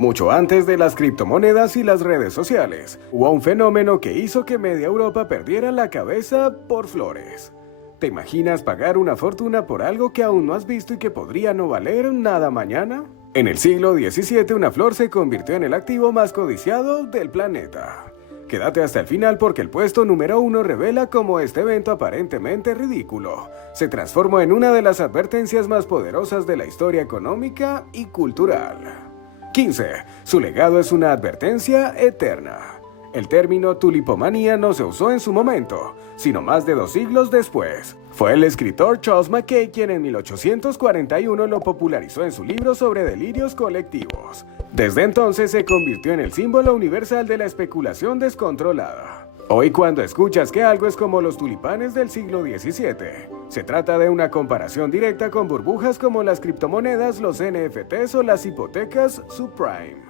Mucho antes de las criptomonedas y las redes sociales, hubo un fenómeno que hizo que media Europa perdiera la cabeza por flores. ¿Te imaginas pagar una fortuna por algo que aún no has visto y que podría no valer nada mañana? En el siglo XVII, una flor se convirtió en el activo más codiciado del planeta. Quédate hasta el final porque el puesto número 1 revela cómo este evento aparentemente ridículo se transformó en una de las advertencias más poderosas de la historia económica y cultural. 15. Su legado es una advertencia eterna. El término tulipomanía no se usó en su momento, sino más de 2 siglos después. Fue el escritor Charles Mackay quien en 1841 lo popularizó en su libro sobre delirios colectivos. Desde entonces se convirtió en el símbolo universal de la especulación descontrolada. Hoy, cuando escuchas que algo es como los tulipanes del siglo XVII, se trata de una comparación directa con burbujas como las criptomonedas, los NFTs o las hipotecas subprime.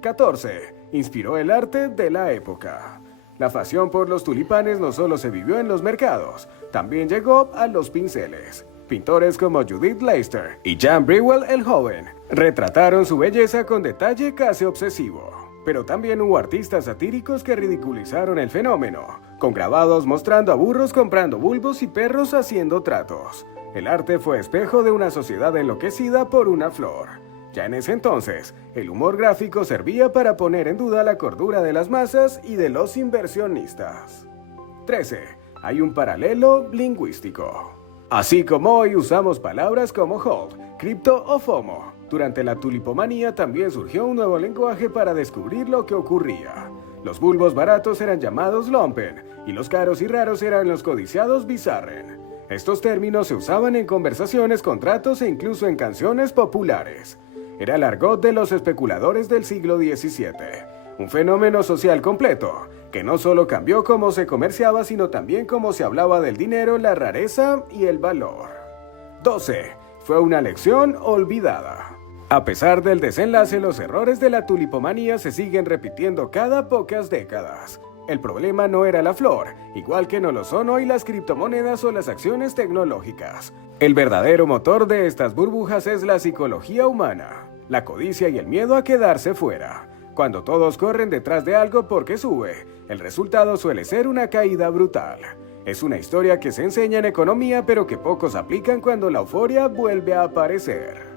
14. Inspiró el arte de la época. La pasión por los tulipanes no solo se vivió en los mercados, también llegó a los pinceles. Pintores como Judith Leister y Jan Breuer el Joven retrataron su belleza con detalle casi obsesivo. Pero también hubo artistas satíricos que ridiculizaron el fenómeno, con grabados mostrando a burros comprando bulbos y perros haciendo tratos. El arte fue espejo de una sociedad enloquecida por una flor. Ya en ese entonces, el humor gráfico servía para poner en duda la cordura de las masas y de los inversionistas. 13. Hay un paralelo lingüístico. Así como hoy usamos palabras como hold, cripto o FOMO, durante la tulipomanía también surgió un nuevo lenguaje para descubrir lo que ocurría. Los bulbos baratos eran llamados lumpen y los caros y raros eran los codiciados bizarren. Estos términos se usaban en conversaciones, contratos e incluso en canciones populares. Era el argot de los especuladores del siglo XVII, un fenómeno social completo, que no solo cambió cómo se comerciaba, sino también cómo se hablaba del dinero, la rareza y el valor. 12. Fue una lección olvidada. A pesar del desenlace, los errores de la tulipomanía se siguen repitiendo cada pocas décadas. El problema no era la flor, igual que no lo son hoy las criptomonedas o las acciones tecnológicas. El verdadero motor de estas burbujas es la psicología humana, la codicia y el miedo a quedarse fuera. Cuando todos corren detrás de algo porque sube, el resultado suele ser una caída brutal. Es una historia que se enseña en economía pero que pocos aplican cuando la euforia vuelve a aparecer.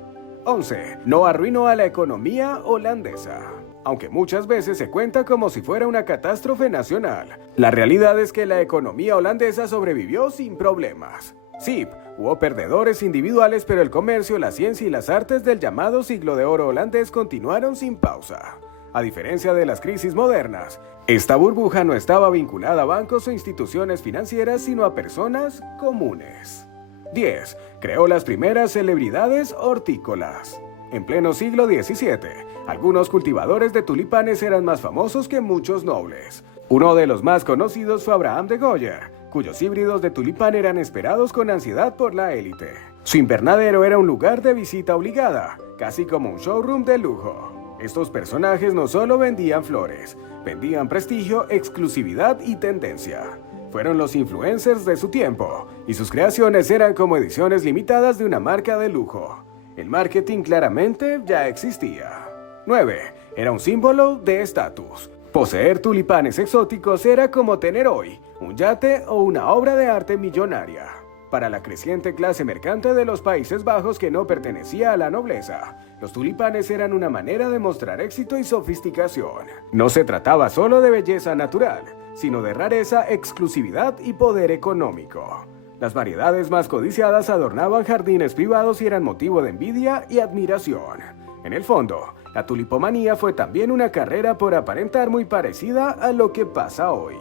11. No arruinó a la economía holandesa. Aunque muchas veces se cuenta como si fuera una catástrofe nacional, la realidad es que la economía holandesa sobrevivió sin problemas. Sí, hubo perdedores individuales, pero el comercio, la ciencia y las artes del llamado siglo de oro holandés continuaron sin pausa. A diferencia de las crisis modernas, esta burbuja no estaba vinculada a bancos o instituciones financieras, sino a personas comunes. 10. Creó las primeras celebridades hortícolas. En pleno siglo XVII, algunos cultivadores de tulipanes eran más famosos que muchos nobles. Uno de los más conocidos fue Abraham de Goyer, cuyos híbridos de tulipán eran esperados con ansiedad por la élite. Su invernadero era un lugar de visita obligada, casi como un showroom de lujo. Estos personajes no solo vendían flores, vendían prestigio, exclusividad y tendencia. Fueron los influencers de su tiempo, y sus creaciones eran como ediciones limitadas de una marca de lujo. El marketing claramente ya existía. 9. Era un símbolo de estatus. Poseer tulipanes exóticos era como tener hoy un yate o una obra de arte millonaria. Para la creciente clase mercante de los Países Bajos que no pertenecía a la nobleza, los tulipanes eran una manera de mostrar éxito y sofisticación. No se trataba solo de belleza natural, sino de rareza, exclusividad y poder económico. Las variedades más codiciadas adornaban jardines privados y eran motivo de envidia y admiración. En el fondo, la tulipomanía fue también una carrera por aparentar muy parecida a lo que pasa hoy.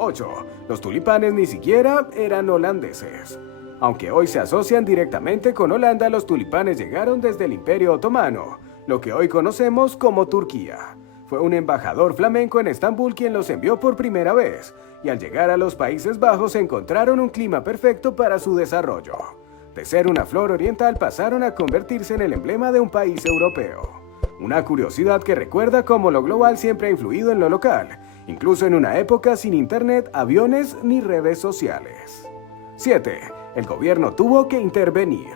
8. Los tulipanes ni siquiera eran holandeses. Aunque hoy se asocian directamente con Holanda, los tulipanes llegaron desde el Imperio Otomano, lo que hoy conocemos como Turquía. Fue un embajador flamenco en Estambul quien los envió por primera vez, y al llegar a los Países Bajos encontraron un clima perfecto para su desarrollo. De ser una flor oriental pasaron a convertirse en el emblema de un país europeo. Una curiosidad que recuerda cómo lo global siempre ha influido en lo local, incluso en una época sin internet, aviones ni redes sociales. 7. El gobierno tuvo que intervenir.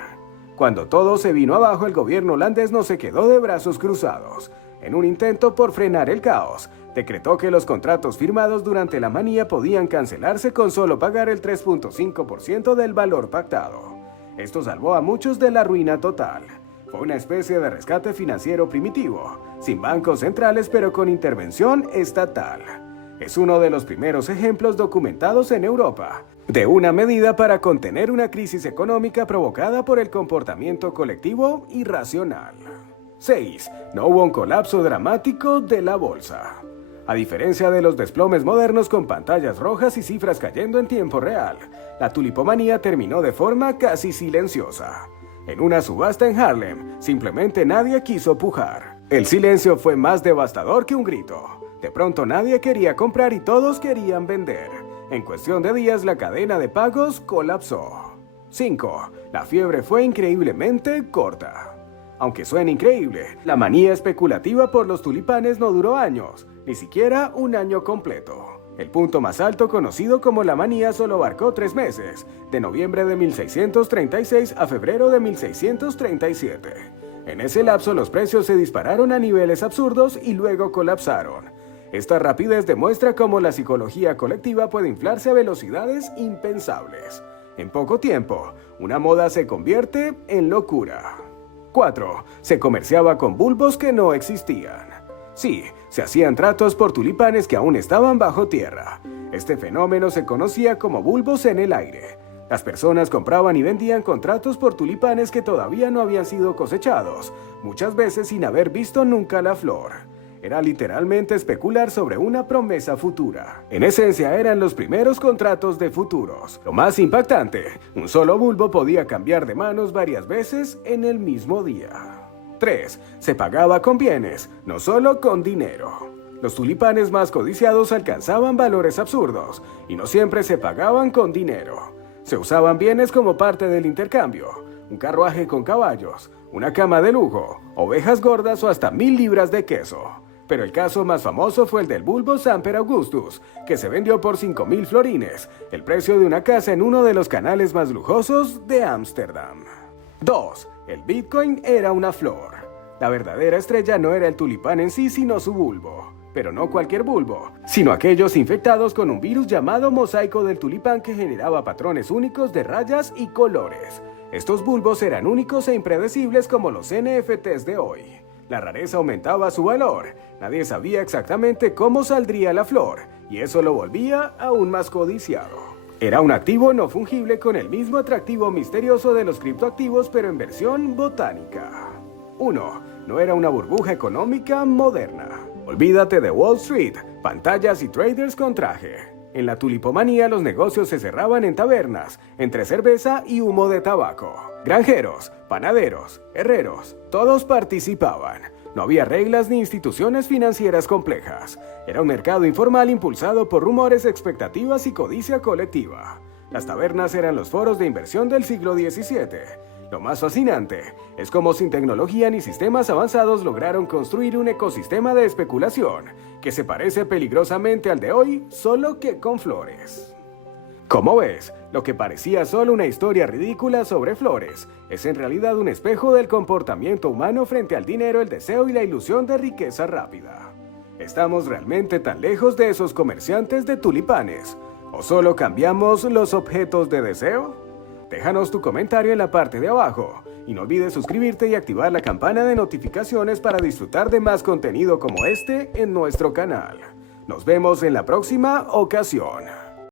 Cuando todo se vino abajo, el gobierno holandés no se quedó de brazos cruzados. En un intento por frenar el caos, decretó que los contratos firmados durante la manía podían cancelarse con solo pagar el 3.5% del valor pactado. Esto salvó a muchos de la ruina total. Fue una especie de rescate financiero primitivo, sin bancos centrales pero con intervención estatal. Es uno de los primeros ejemplos documentados en Europa de una medida para contener una crisis económica provocada por el comportamiento colectivo irracional. 6. No hubo un colapso dramático de la bolsa. A diferencia de los desplomes modernos con pantallas rojas y cifras cayendo en tiempo real, la tulipomanía terminó de forma casi silenciosa. En una subasta en Harlem, simplemente nadie quiso pujar. El silencio fue más devastador que un grito. De pronto nadie quería comprar y todos querían vender. En cuestión de días la cadena de pagos colapsó. 5. La fiebre fue increíblemente corta. Aunque suene increíble, la manía especulativa por los tulipanes no duró años, ni siquiera un año completo. El punto más alto conocido como la manía solo abarcó 3 meses, de noviembre de 1636 a febrero de 1637. En ese lapso los precios se dispararon a niveles absurdos y luego colapsaron. Esta rapidez demuestra cómo la psicología colectiva puede inflarse a velocidades impensables. En poco tiempo, una moda se convierte en locura. 4. Se comerciaba con bulbos que no existían. Sí, se hacían tratos por tulipanes que aún estaban bajo tierra. Este fenómeno se conocía como bulbos en el aire. Las personas compraban y vendían contratos por tulipanes que todavía no habían sido cosechados, muchas veces sin haber visto nunca la flor. Era literalmente especular sobre una promesa futura. En esencia eran los primeros contratos de futuros. Lo más impactante, un solo bulbo podía cambiar de manos varias veces en el mismo día. 3. Se pagaba con bienes, no solo con dinero. Los tulipanes más codiciados alcanzaban valores absurdos y no siempre se pagaban con dinero. Se usaban bienes como parte del intercambio, un carruaje con caballos, una cama de lujo, ovejas gordas o hasta 1000 libras de queso. Pero el caso más famoso fue el del bulbo Samper Augustus, que se vendió por 5.000 florines, el precio de una casa en uno de los canales más lujosos de Ámsterdam. 2. El Bitcoin era una flor. La verdadera estrella no era el tulipán en sí, sino su bulbo. Pero no cualquier bulbo, sino aquellos infectados con un virus llamado mosaico del tulipán que generaba patrones únicos de rayas y colores. Estos bulbos eran únicos e impredecibles como los NFTs de hoy. La rareza aumentaba su valor, nadie sabía exactamente cómo saldría la flor, y eso lo volvía aún más codiciado. Era un activo no fungible con el mismo atractivo misterioso de los criptoactivos, pero en versión botánica. 1. No era una burbuja económica moderna. Olvídate de Wall Street, pantallas y traders con traje. En la tulipomanía los negocios se cerraban en tabernas, entre cerveza y humo de tabaco. Granjeros, panaderos, herreros, todos participaban. No había reglas ni instituciones financieras complejas. Era un mercado informal impulsado por rumores, expectativas y codicia colectiva. Las tabernas eran los foros de inversión del siglo XVII. Lo más fascinante es cómo sin tecnología ni sistemas avanzados lograron construir un ecosistema de especulación que se parece peligrosamente al de hoy, solo que con flores. Como ves, lo que parecía solo una historia ridícula sobre flores es en realidad un espejo del comportamiento humano frente al dinero, el deseo y la ilusión de riqueza rápida. ¿Estamos realmente tan lejos de esos comerciantes de tulipanes? ¿O solo cambiamos los objetos de deseo? Déjanos tu comentario en la parte de abajo y no olvides suscribirte y activar la campana de notificaciones para disfrutar de más contenido como este en nuestro canal. Nos vemos en la próxima ocasión.